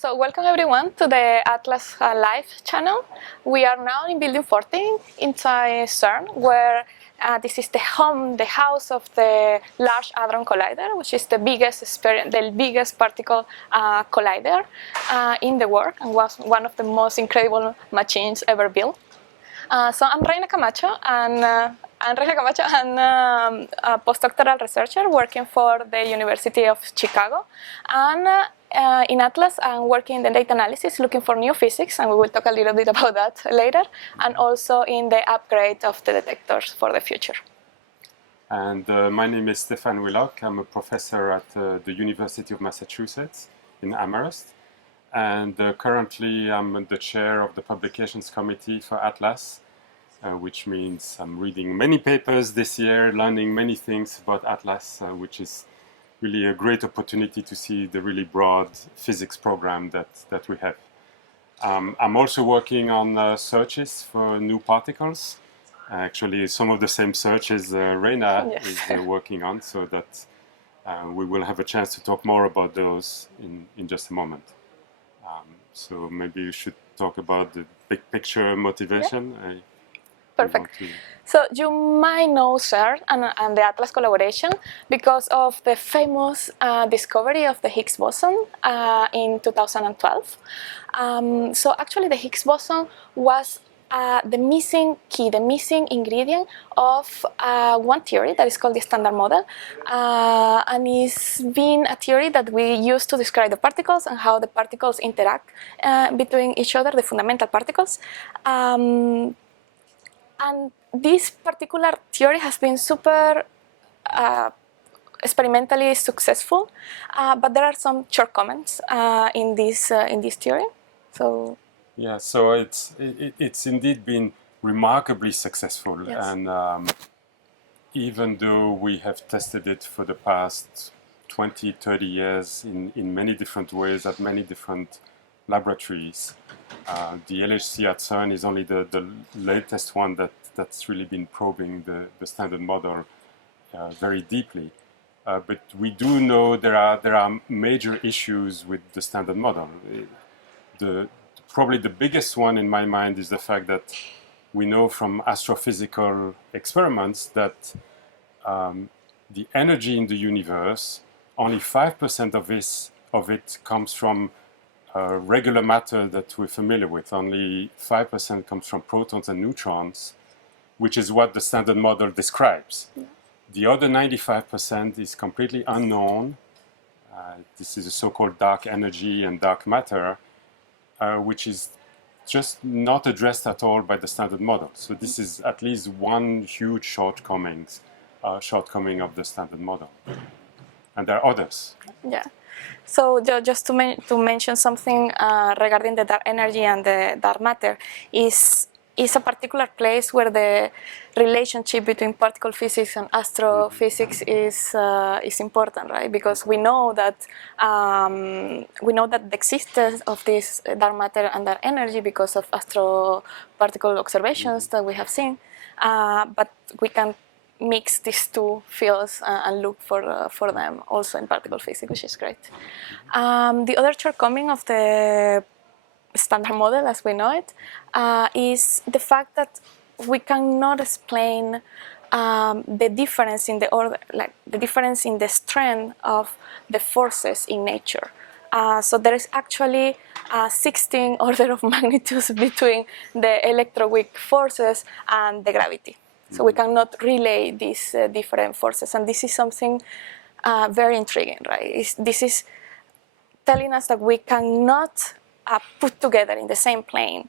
So welcome everyone to the Atlas Live channel. We are now in building 14 inside CERN, where this is the house of the Large Hadron Collider, which is the biggest particle collider in the world, and was one of the most incredible machines ever built. So I'm Reina Camacho, and a postdoctoral researcher working for the University of Chicago. And in Atlas, I'm working in the data analysis, looking for new physics, and we will talk a little bit about that later, and also in the upgrade of the detectors for the future. And my name is Stephane Willocq. I'm a professor at the University of Massachusetts in Amherst. And currently I'm the chair of the publications committee for Atlas, which means I'm reading many papers this year, learning many things about Atlas, which is really a great opportunity to see the really broad physics program that we have. I'm also working on searches for new particles. Actually, some of the same searches Reina is working on, so that we will have a chance to talk more about those in just a moment. So maybe you should talk about the big picture motivation. Yeah. Perfect. So you might know CERN and the Atlas collaboration because of the famous discovery of the Higgs boson in 2012. So actually the Higgs boson was the missing key, the missing ingredient of one theory that is called the Standard Model, and it's been a theory that we use to describe the particles and how the particles interact between each other, the fundamental particles. And this particular theory has been super experimentally successful, but there are some shortcomings in this theory. So yeah, so it's indeed been remarkably successful, yes. And even though we have tested it for the past 20, 30 years in many different ways at many different laboratories, the LHC at CERN is only the latest one that's really been probing the Standard Model very deeply. But we do know there are major issues with the Standard Model. Probably the biggest one in my mind is the fact that we know from astrophysical experiments that the energy in the universe, only 5% of it comes from regular matter that we're familiar with. Only 5% comes from protons and neutrons, which is what the Standard Model describes. Yeah. The other 95% is completely unknown. This is a so-called dark energy and dark matter, which is just not addressed at all by the Standard Model. So this is at least one huge shortcoming of the Standard Model. And there are others. Yeah. So just to mention something regarding the dark energy and the dark matter is a particular place where the relationship between particle physics and astrophysics is important, right? Because we know that the existence of this dark matter and dark energy because of astroparticle observations that we have seen, but we can mix these two fields and look for them also in particle physics, which is great. The other shortcoming of the Standard Model, as we know it, is the fact that we cannot explain the difference in the order, like the difference in the strength of the forces in nature. So there is actually 16 order of magnitudes between the electroweak forces and the gravity. So we cannot relay these different forces, and this is something very intriguing, right? This is telling us that we cannot put together in the same plane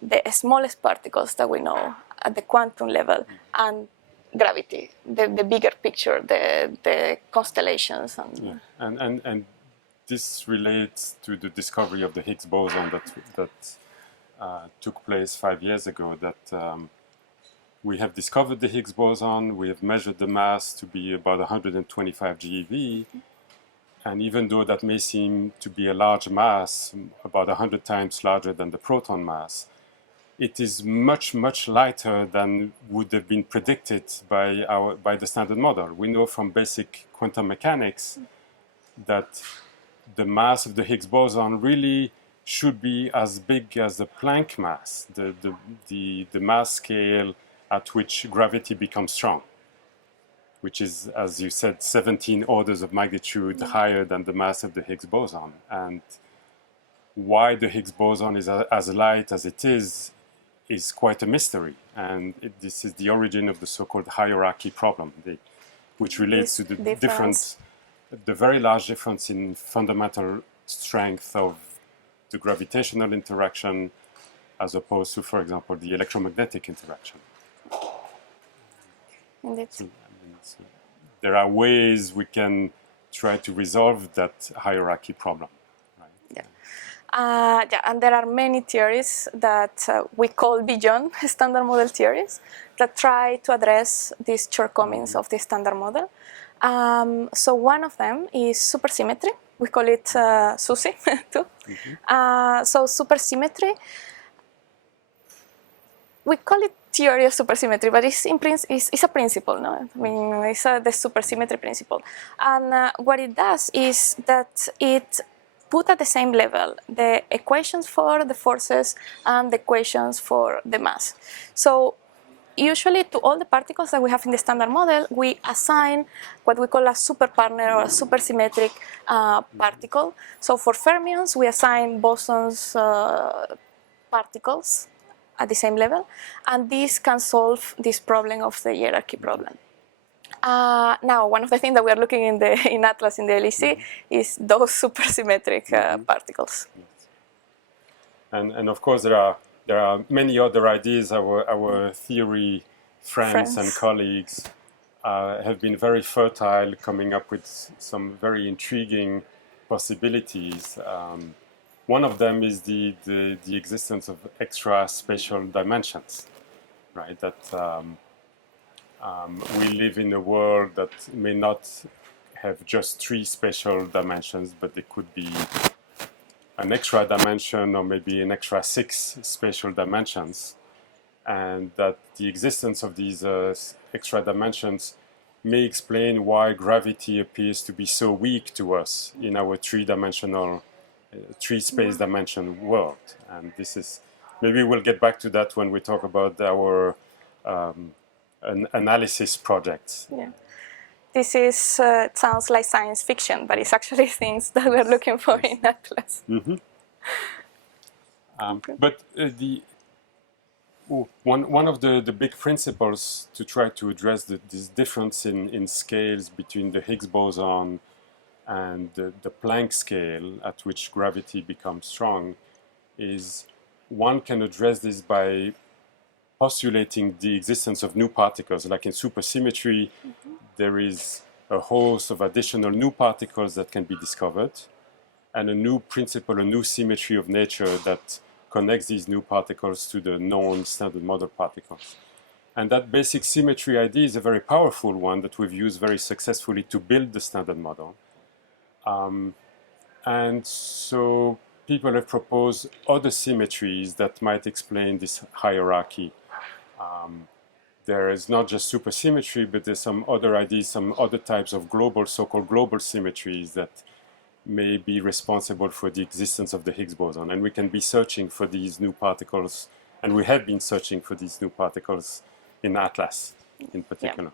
the smallest particles that we know at the quantum level and gravity, the bigger picture, the constellations. And this relates to the discovery of the Higgs boson that took place 5 years ago. That we have discovered the Higgs boson, we have measured the mass to be about 125 GeV, and even though that may seem to be a large mass, about 100 times larger than the proton mass, it is much, much lighter than would have been predicted by the Standard Model. We know from basic quantum mechanics that the mass of the Higgs boson really should be as big as the Planck mass, the mass scale at which gravity becomes strong, which is, as you said, 17 orders of magnitude higher than the mass of the Higgs boson. And why the Higgs boson is as light as it is quite a mystery. And this is the origin of the so-called hierarchy problem, which relates to the the very large difference in fundamental strength of the gravitational interaction as opposed to, for example, the electromagnetic interaction. Indeed. So, there are ways we can try to resolve that hierarchy problem. Right? Yeah, and there are many theories that we call beyond standard model theories that try to address these shortcomings of the standard model. So one of them is supersymmetry. We call it SUSY too. So supersymmetry, we call it theory of supersymmetry, but it's a principle, no? I mean, it's the supersymmetry principle. And what it does is that it put at the same level the equations for the forces and the equations for the mass. So usually to all the particles that we have in the standard model, we assign what we call a superpartner or a supersymmetric particle. So for fermions, we assign bosons particles at the same level, and this can solve this problem of the hierarchy problem. Now, one of the things that we are looking in Atlas in the LEC is those supersymmetric particles. And of course there are many other ideas. Our theory friends and colleagues have been very fertile, coming up with some very intriguing possibilities. One of them is the existence of extra spatial dimensions, right? That we live in a world that may not have just 3 spatial dimensions, but there could be an extra dimension or maybe an extra 6 spatial dimensions, and that the existence of these extra dimensions may explain why gravity appears to be so weak to us in our 3-dimensional, 3-space dimension world. And this is, maybe we'll get back to that when we talk about our analysis projects. Yeah. This is sounds like science fiction, but it's actually things that we're looking for in Atlas. But one of the big principles to try to address this difference in scales between the Higgs boson and the Planck scale at which gravity becomes strong is one can address this by postulating the existence of new particles. Like in supersymmetry, there is a host of additional new particles that can be discovered, and a new principle, a new symmetry of nature that connects these new particles to the known standard model particles. And that basic symmetry idea is a very powerful one that we've used very successfully to build the standard model. And so people have proposed other symmetries that might explain this hierarchy. There is not just supersymmetry, but there's some other ideas, some other types of global, so-called global symmetries that may be responsible for the existence of the Higgs boson. And we can be searching for these new particles, and we have been searching for these new particles in Atlas in particular.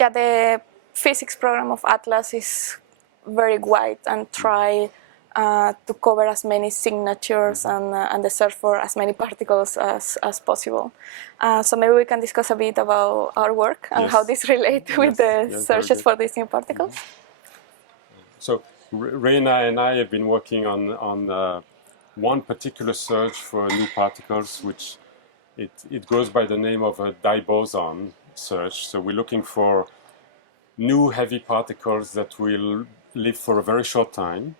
Yeah, the physics program of Atlas is very wide and try to cover as many signatures and the search for as many particles as possible. So maybe we can discuss a bit about our work and how this relates with the searches for these new particles. So Reina and I have been working on one particular search for new particles, which it goes by the name of a diboson search. So we're looking for new heavy particles that will live for a very short time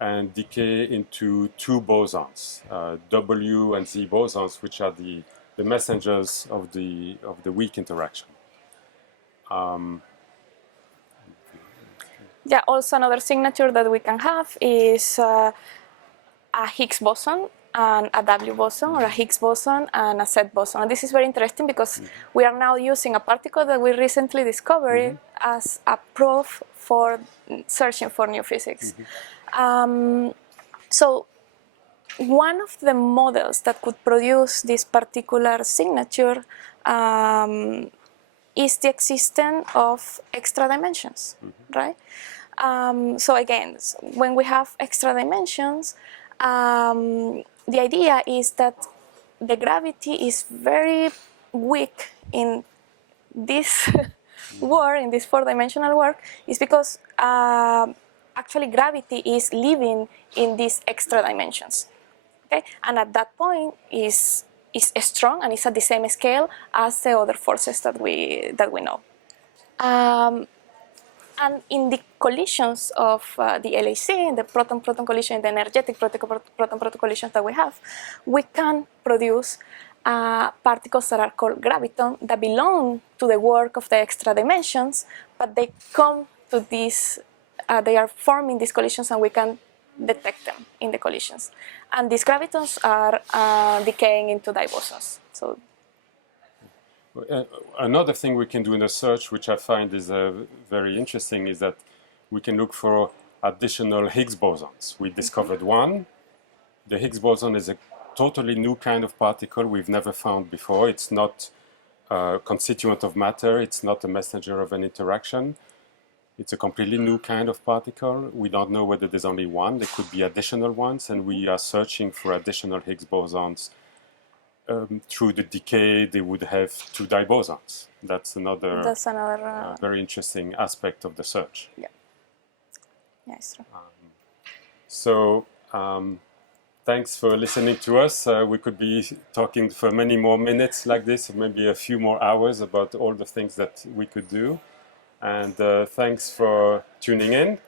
and decay into 2 bosons, W and Z bosons, which are the messengers of the weak interaction. Yeah, also another signature that we can have is a Higgs boson and a W boson, or a Higgs boson and a Z boson. And this is very interesting because we are now using a particle that we recently discovered as a proof for searching for new physics. So one of the models that could produce this particular signature is the existence of extra dimensions, right? So again, when we have extra dimensions, the idea is that the gravity is very weak in this work, in this four-dimensional work, is because actually gravity is living in these extra dimensions. Okay, and at that point is strong and is at the same scale as the other forces that we know. And in the collisions of the LHC, in the proton-proton collision, the energetic proton-proton collisions that we have, we can produce particles that are called graviton that belong to the work of the extra dimensions, but they come to these, they are forming these collisions and we can detect them in the collisions. And these gravitons are decaying into dibosons. So another thing we can do in the search, which I find is very interesting, is that we can look for additional Higgs bosons. We discovered one. The Higgs boson is a totally new kind of particle we've never found before. It's not a constituent of matter. It's not a messenger of an interaction. It's a completely new kind of particle. We don't know whether there's only one. There could be additional ones, and we are searching for additional Higgs bosons. Through the decay, they would have two dibosons. That's another very interesting aspect of the search. Yeah, yeah, it's true. So thanks for listening to us. We could be talking for many more minutes like this, maybe a few more hours about all the things that we could do. And thanks for tuning in.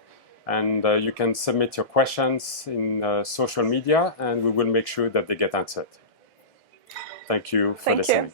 And you can submit your questions in social media, and we will make sure that they get answered. Thank you for listening.